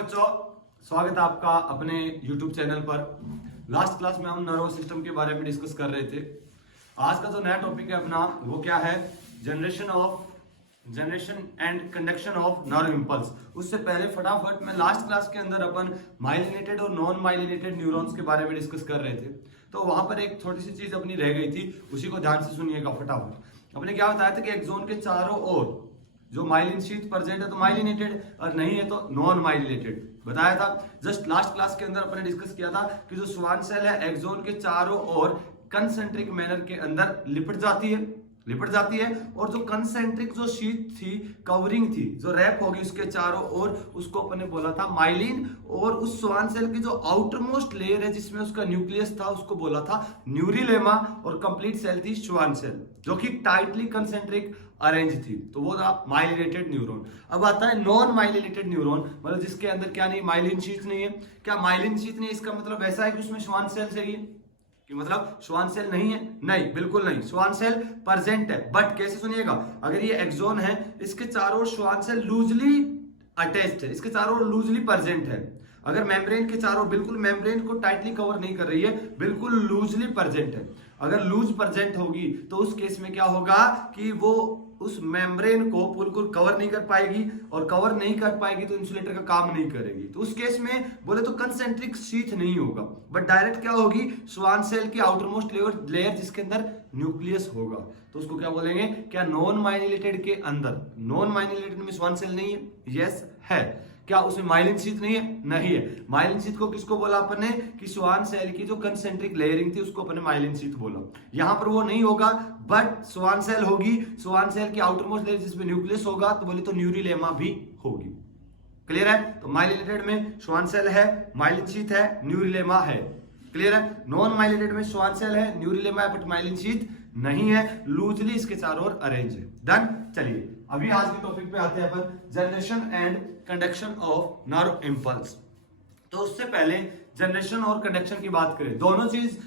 बच्चों, स्वागत है आपका अपने YouTube चैनल पर। लास्ट क्लास में हम नर्वस सिस्टम के बारे में डिस्कस कर रहे थे। आज का जो नया टॉपिक है अपना वो क्या है? Generation and conduction of nerve impulse. उससे पहले फटाफट मैं लास्ट क्लास के अंदर अपन माइलिनेटेड और नॉन माइलिनेटेड न्यूरॉन्स के बारे में डिस्कस कर रहे थे, तो वहां पर एक छोटी सी चीज अपनी रह गई थी, उसी को ध्यान से सुनिएगा फटाफट। अपने क्या बताया था कि एक्सोन के चारों ओर जो माइलिन शीथ प्रेजेंट है तो माइलिनेटेड, और नहीं है तो नॉन माइलिनेटेड बताया था। जस्ट लास्ट क्लास के अंदर अपने डिस्कस किया था कि जो श्वान सेल है एक्सोन के चारों ओर कंसेंट्रिक मैनर के अंदर लिपट जाती है और जो कंसेंट्रिक जो शीट थी, कवरिंग थी, जो रैप होगी उसके चारों ओर, उसको अपने बोला था माइलिन। और उस श्वान सेल की जो आउटर मोस्ट लेयर है जिसमें उसका न्यूक्लियस था उसको बोला था न्यूरिलेमा, और कंप्लीट सेल थी श्वान सेल जो कि टाइटली कंसेंट्रिक अरेंज थी, तो वो था माइलिनेटेड न्यूरॉन। अब आता है नॉन माइलिनेटेड न्यूरॉन, मतलब जिसके अंदर क्या नहीं, माइलिन शीथ नहीं है। क्या माइलिन शीथ नहीं, इसका मतलब ऐसा है कि उसमें श्वान सेल चाहिए कि मतलब श्वान सेल नहीं है? नहीं, बिल्कुल नहीं, श्वान सेल प्रेजेंट है। बट कैसे, सुनिएगा, अगर ये एक्सोन है, इसके चारों श्वान सेल लूजली अटैच्ड है, इसके चारों लूजली प्रेजेंट है। अगर मेम्ब्रेन के चारों, बिल्कुल मेम्ब्रेन को टाइटली कवर नहीं कर रही है, बिल्कुल लूजली प्रेजेंट है। अगर लूज प्रेजेंट होगी तो उस केस में क्या होगा कि वो उस मेम्ब्रेन को बिल्कुल कवर नहीं कर पाएगी, और कवर नहीं कर पाएगी तो इंसुलेटर का काम नहीं करेगी। तो उस केस में बोले तो कंसेंट्रिक शीथ नहीं होगा, बट डायरेक्ट क्या होगी, श्वान सेल की आउटर मोस्ट लेयर जिसके अंदर न्यूक्लियस होगा, तो उसको क्या बोलेंगे? क्या नॉन माइलिनेटेड के अंदर, नॉन माइलिनेटेड में श्वान सेल नहीं है? यस है। क्या उसमें माइलिन शीथ नहीं है? नहीं है। माइलिन शीथ को किसको बोला अपन ने कि श्वान सेल की जो कंसेंट्रिक लेयरिंग थी उसको अपन ने माइलिन शीथ बोला। यहां पर वो नहीं होगा, बट श्वान सेल होगी, श्वान सेल की आउटर मोस्ट लेयर जिसमें न्यूक्लियस होगा, तो बोले तो न्यूरिलेमा भी होगी। क्लियर है? तो माइलिनेटेड में श्वान सेल है, माइलिन शीथ है, न्यूरिलेमा है। क्लियर है? नॉन माइलिनेटेड में श्वान सेल है, न्यूरिलेमा है, बट माइलिन शीथ नहीं है, लूजली इसके चारों ओर अरेंज है। डन। चलिए अभी आज के टॉपिक पे आते हैं अपन, generation and conduction of nerve impulse. तो उससे पहले जनरेशन और कंडक्शन की बात करें, दोनों चीज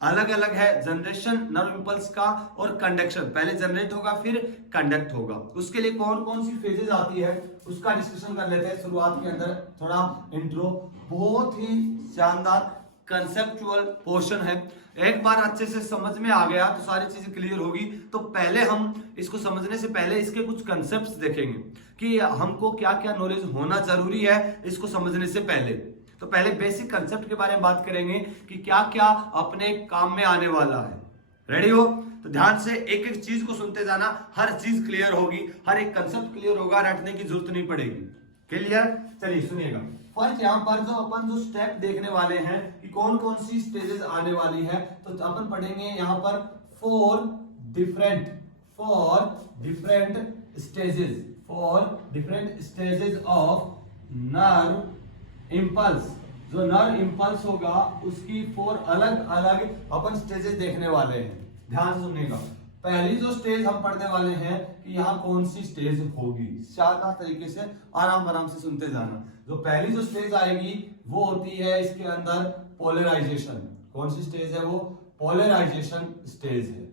अलग अलग है। जनरेशन नर्व इंपल्स का और कंडक्शन, पहले जनरेट होगा फिर कंडक्ट होगा। उसके लिए कौन कौन सी फेजेस आती है उसका डिस्कशन कर लेते हैं। शुरुआत के अंदर थोड़ा इंट्रो, बहुत ही शानदार कंसेप्चुअल पोर्शन है। एक बार अच्छे से समझ में आ गया तो सारी चीजें क्लियर होगी। तो पहले हम इसको समझने से पहले इसके कुछ कंसेप्ट्स देखेंगे कि हमको क्या क्या नॉलेज होना जरूरी है इसको समझने से पहले। तो पहले बेसिक कंसेप्ट के बारे में बात करेंगे कि क्या क्या अपने काम में आने वाला है। रेडी हो? तो ध्यान से एक एक चीज को सुनते जाना, हर चीज क्लियर होगी, हर एक कंसेप्ट क्लियर होगा, रटने की जरूरत नहीं पड़ेगी। क्लियर? चलिए सुनिएगा। फर्स्ट यहाँ पर जो अपन जो स्टेप देखने वाले हैं कि कौन कौन सी स्टेजेस आने वाली है, तो अपन पढ़ेंगे यहाँ पर four different stages of nerve impulse. जो नर्व इंपल्स होगा उसकी फोर अलग अलग अपन स्टेजेस देखने वाले हैं। ध्यान से सुनिएगा। पहली जो स्टेज हम पढ़ने वाले हैं कि यहाँ कौन सी स्टेज होगी, शानदार तरीके से आराम आराम से सुनते जाना। जो पहली जो स्टेज आएगी वो होती है इसके अंदर पोलराइजेशन। कौन सी स्टेज है वो? पोलराइजेशन स्टेज है।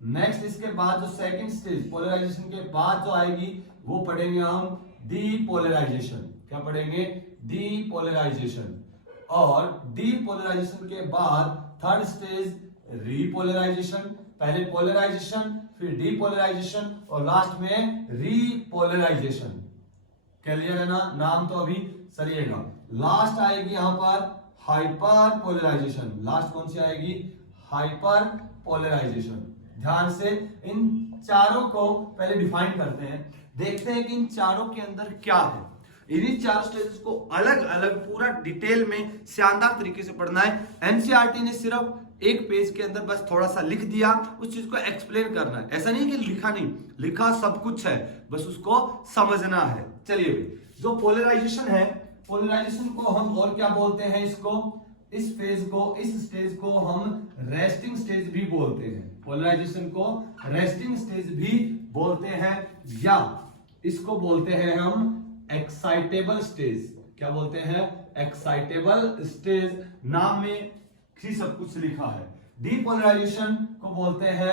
नेक्स्ट इसके बाद जो सेकंड स्टेज पोलराइजेशन के बाद जो आएगी वो पढ़ेंगे हम डीपोलराइजेशन। क्या पढ़ेंगे? डीपोलराइजेशन। और डीपोलराइजेशन के बाद थर्ड स्टेज रीपोलराइजेशन। पहले पोलराइजेशन, फिर डीपोलराइजेशन और लास्ट में रीपोलराइजेशन। क्लियर है ना? नाम तो अभी सरिएगा। लास्ट आएगी यहां पर हाइपर पोलराइजेशन। लास्ट कौन सी आएगी? Hyperpolarisation. ध्यान से इन चारों को पहले डिफाइन करते हैं, देखते हैं कि इन चारों के अंदर क्या है। इन्हीं चार स्टेजेस को अलग अलग पूरा डिटेल में शानदार तरीके से पढ़ना है। एनसीईआरटी ने सिर्फ एक पेज के अंदर बस थोड़ा सा लिख दिया, उस चीज को एक्सप्लेन करना है। ऐसा नहीं कि लिखा नहीं, लिखा सब कुछ है, बस उसको समझना है। चलिए, जो पोलराइजेशन है, पोलराइजेशन को हम और क्या बोलते हैं? इसको, इस फेज को, इस स्टेज को हम रेस्टिंग स्टेज भी बोलते हैं। पोलराइजेशन को रेस्टिंग स्टेज भी बोलते हैं, या इसको बोलते हैं हम एक्साइटेबल स्टेज। क्या बोलते हैं? Excitable stage. नाम में ही सब कुछ लिखा है। डीपोलराइजेशन को बोलते हैं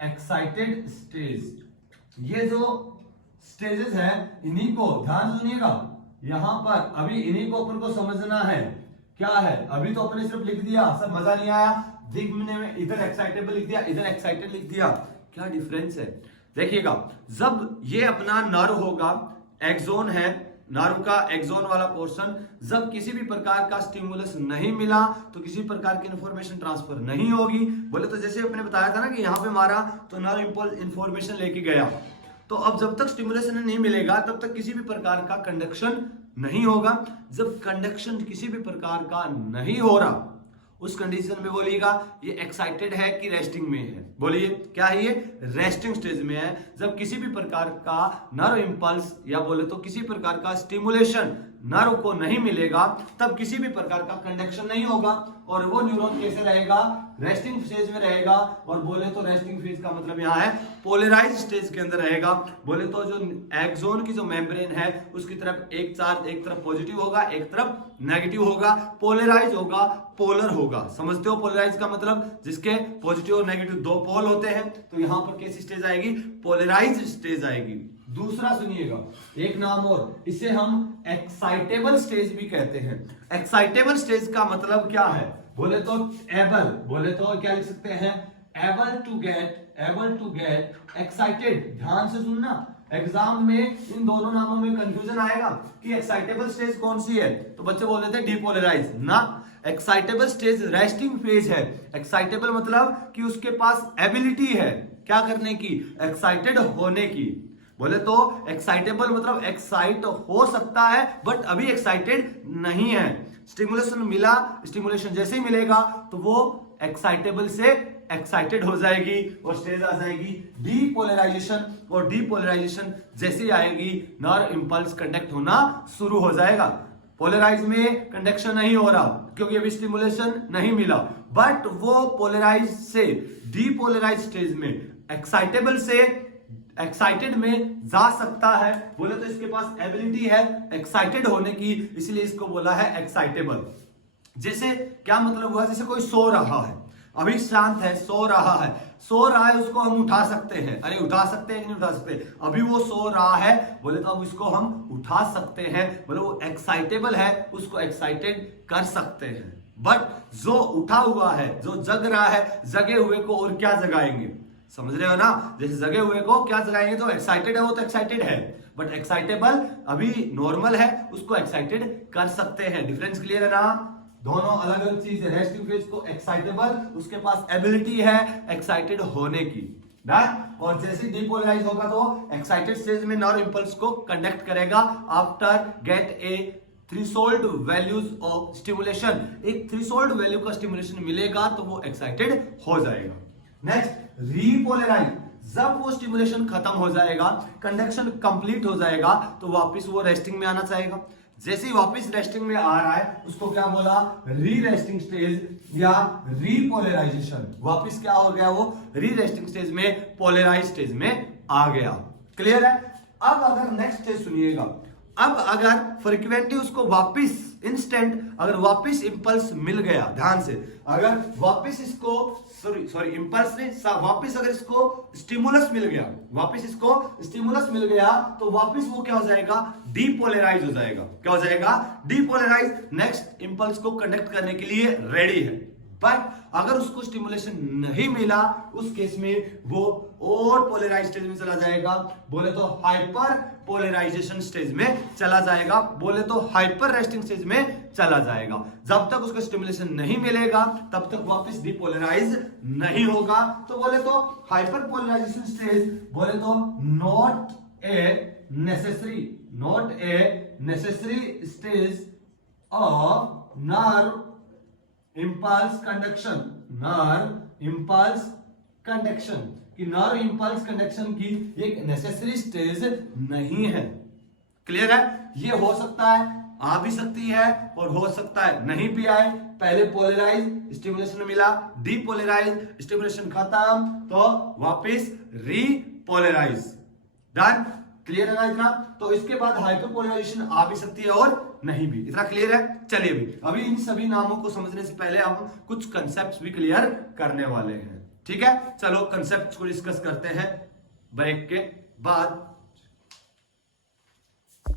एक्साइटेड स्टेज। ये जो स्टेजेस हैं इन्हीं को ध्यान सुनिएगा, यहां पर अभी इन्हीं को अपन को समझना है क्या है। अभी तो अपने सिर्फ लिख दिया, सब मजा नहीं आया, दिखने में इधर एक्साइटेबल लिख दिया, इधर एक्साइटेड लिख दिया, क्या डिफरेंस है। देखिएगा, जब ये अपना नर्व होगा, एक्सोन है, नर्व का एक्सोन वाला पोर्शन, जब किसी भी प्रकार का स्टिमुलस नहीं मिला तो किसी प्रकार की इंफॉर्मेशन ट्रांसफर नहीं होगी। बोले तो जैसे अपने बताया था ना कि यहां पे मारा तो नर्व इंपल्स इंफॉर्मेशन लेके गया, तो अब जब तक स्टिमुलेशन नहीं मिलेगा तब तक किसी भी प्रकार का कंडक्शन नहीं होगा। जब कंडक्शन किसी भी प्रकार का नहीं हो रहा उस कंडीशन में बोलिएगा ये एक्साइटेड है कि रेस्टिंग में है। बोलिए क्या है, ये रेस्टिंग स्टेज में है। जब किसी भी प्रकार का नर्व इंपल्स या बोले तो किसी प्रकार का स्टिमुलेशन नर्व को नहीं मिलेगा तब किसी भी प्रकार का कंडक्शन नहीं होगा और वो न्यूरॉन कैसे रहेगा, रेस्टिंग फेज में रहेगा। और बोले तो रेस्टिंग फेज का मतलब यहाँ है पोलराइज स्टेज के अंदर रहेगा। बोले तो जो एक्सोन की जो मेम्ब्रेन है उसकी तरफ एक चार्ज, एक तरफ पॉजिटिव होगा, एक तरफ नेगेटिव होगा, पोलराइज होगा, पोलर होगा। समझते हो पोलराइज का मतलब, जिसके पॉजिटिव और नेगेटिव दो पोल होते हैं। तो यहां पर कैसी स्टेज आएगी, पोलराइज स्टेज आएगी। दूसरा सुनिएगा, एक नाम और, इसे हम एक्साइटेबल स्टेज भी कहते हैं। एक्साइटेबल स्टेज का मतलब क्या है, बोले तो एबल, बोले तो क्या लिख सकते हैं, एबल टू गेट एक्साइटेड। ध्यान से सुनना, एग्जाम में इन दोनों नामों में कंफ्यूजन आएगा कि एक्साइटेबल स्टेज कौन सी है, तो बच्चे बोल रहे थे डिपोलराइज ना। एक्साइटेबल स्टेज रेस्टिंग फेज है। एक्साइटेबल मतलब कि उसके पास एबिलिटी है क्या करने की, एक्साइटेड होने की। बोले तो एक्साइटेबल मतलब एक्साइट हो सकता है बट अभी एक्साइटेड नहीं है। स्टिमुलेशन मिला, स्टिमुलेशन जैसे ही मिलेगा तो वो एक्साइटेबल से एक्साइटेड हो जाएगी और स्टेज आ जाएगी डीपोलराइजेशन। और डीपोलराइजेशन जैसे ही आएगी नर्व इंपल्स कंडक्ट होना शुरू हो जाएगा। पोलराइज में कंडक्शन नहीं हो रहा क्योंकि अभी स्टिमुलेशन नहीं मिला, बट वो पोलराइज से डीपोलराइज स्टेज में एक्साइटेबल से एक्साइटेड में जा सकता है। बोले तो इसके पास एबिलिटी है एक्साइटेड होने की, इसलिए इसको बोला है एक्साइटेबल। जैसे क्या मतलब हुआ, जैसे कोई सो रहा है, अभी शांत है, सो रहा है, उसको हम उठा सकते हैं। अरे उठा सकते हैं कि नहीं उठा सकते, अभी वो सो रहा है, बोले तो अब इसको हम उठा सकते हैं। बोले वो एक्साइटेबल है, उसको एक्साइटेड कर सकते हैं। बट जो उठा हुआ है, जो जग रहा है, जगे हुए को और क्या जगाएंगे, समझ रहे हो ना। जैसे जगे हुए को क्या जगाएंगे, तो एक्साइटेड है वो तो एक्साइटेड है, बट एक्साइटेबल अभी नॉर्मल है, उसको एक्साइटेड कर सकते हैं। डिफरेंस क्लियर है ना, दोनों अलग अलग चीज है। रेस्टिंग फेज को एक्साइटेबल, उसके पास एबिलिटी है एक्साइटेड होने की, डन। और जैसे डीपोलराइज होगा तो एक्साइटेड स्टेज में नर्व इंपल्स को कंडक्ट करेगा after gate A threshold values of stimulation. एक थ्रेशोल्ड वैल्यू का स्टिमुलेशन मिलेगा तो वो एक्साइटेड हो जाएगा। नेक्स्ट रीपोलराइज, जब वो स्टिमुलेशन खत्म हो जाएगा, कंडक्शन कंप्लीट हो जाएगा तो वापस वो रेस्टिंग में आना चाहेगा। जैसे ही वापस रेस्टिंग में आ रहा है उसको क्या बोला, री रेस्टिंग स्टेज या रीपोलराइजेशन। वापस क्या हो गया, वो री रेस्टिंग स्टेज में पोलराइज स्टेज में आ गया। क्लियर है। अब अगर नेक्स्ट स्टेज सुनिएगा, अब अगर फ्रीक्वेंटली उसको वापस इंस्टेंट अगर वापस इंपल्स मिल गया, ध्यान से, अगर वापस इसको सॉरी इंपल्स नहीं, वापस अगर इसको स्टिमुलस मिल गया, वापस इसको स्टिमुलस मिल गया तो वापस वो क्या हो जाएगा, डीपोलराइज हो जाएगा। क्या हो जाएगा, डीपोलराइज। नेक्स्ट इंपल्स को कंडक्ट करने के लिए रेडी है। बट अगर उसको स्टिमुलेशन नहीं मिला उस केस में वो और पोलराइज स्टेज में चला जाएगा, बोले तो हाइपर पोलराइजेशन स्टेज में चला जाएगा, बोले तो हाइपर रेस्टिंग स्टेज में चला जाएगा। जब तक उसको स्टिमुलेशन नहीं मिलेगा तब तक वापस डीपोलराइज नहीं होगा। तो बोले तो हाइपर पोलराइजेशन स्टेज, बोले तो not a necessary stage of nerve impulse conduction, nerve impulse conduction कि नर्व इंपल्स कंडक्शन की एक नेसेसरी स्टेज नहीं है। क्लियर है। ये हो सकता है, आ भी सकती है और हो सकता है नहीं भी आए। पहले पोलराइज स्टिमुलेशन मिला, डीपोलराइज स्टिमुलेशन खत्म तो वापस रीपोलराइज, डन। क्लियर है ना इतना। तो इसके बाद हाइपरपोलराइजेशन आ भी सकती है और नहीं भी। इतना क्लियर है। चलिए अभी इन सभी नामों को समझने से पहले हम कुछ कंसेप्ट्स भी क्लियर करने वाले हैं। ठीक है, चलो कंसेप्ट्स को डिस्कस करते हैं ब्रेक के बाद।